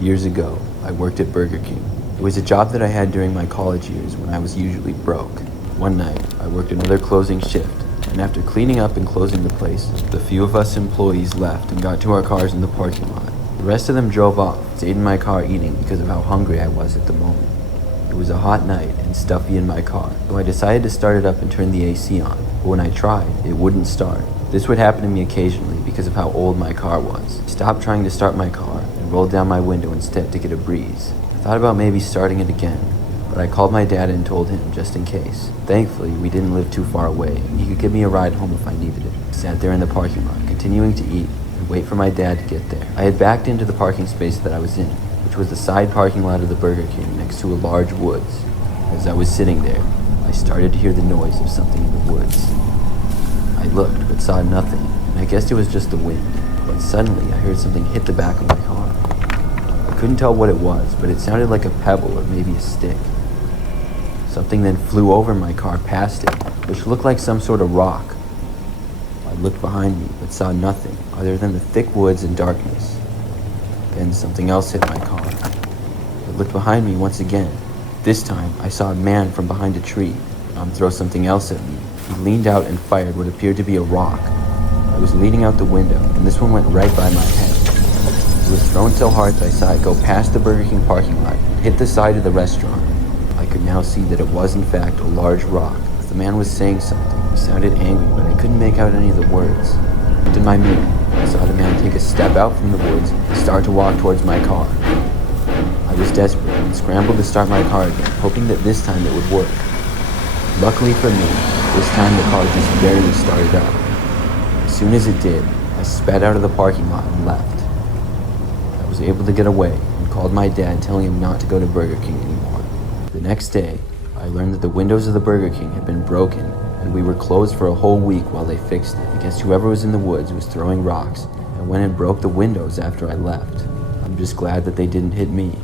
Years ago, I worked at Burger King. It was a job that I had during my college years when I was usually broke. One night, I worked another closing shift, and after cleaning up and closing the place, the few of us employees left and got to our cars in the parking lot. The rest of them drove off, stayed in my car eating because of how hungry I was at the moment. It was a hot night and stuffy in my car, so I decided to start it up and turn the AC on, but when I tried, it wouldn't start. This would happen to me occasionally because of how old my car was. I stopped trying to start my car and rolled down my window instead to get a breeze. I thought about maybe starting it again, but I called my dad and told him just in case. Thankfully, we didn't live too far away and he could give me a ride home if I needed it. I sat there in the parking lot, continuing to eat and wait for my dad to get there. I had backed into the parking space that I was in, which was the side parking lot of the Burger King next to a large woods. As I was sitting there, I started to hear the noise of something in the woods. I looked, but saw nothing, and I guessed it was just the wind. But suddenly, I heard something hit the back of my car. I couldn't tell what it was, but it sounded like a pebble or maybe a stick. Something then flew over my car past it, which looked like some sort of rock. I looked behind me, but saw nothing other than the thick woods and darkness. Then something else hit my car. I looked behind me once again. This time, I saw a man from behind a tree throw something else at me. He leaned out and fired what appeared to be a rock. I was leaning out the window, and this one went right by my head. It was thrown so hard that I saw it go past the Burger King parking lot and hit the side of the restaurant. I could now see that it was in fact a large rock. The man was saying something. He sounded angry, but I couldn't make out any of the words. I looked in my mirror. I saw the man take a step out from the woods and start to walk towards my car. I was desperate and scrambled to start my car again, hoping that this time it would work. Luckily for me, this time the car just barely started up. As soon as it did, I sped out of the parking lot and left. I was able to get away and called my dad telling him not to go to Burger King anymore. The next day, I learned that the windows of the Burger King had been broken and we were closed for a whole week while they fixed it. I guess whoever was in the woods was throwing rocks and went and broke the windows after I left. I'm just glad that they didn't hit me.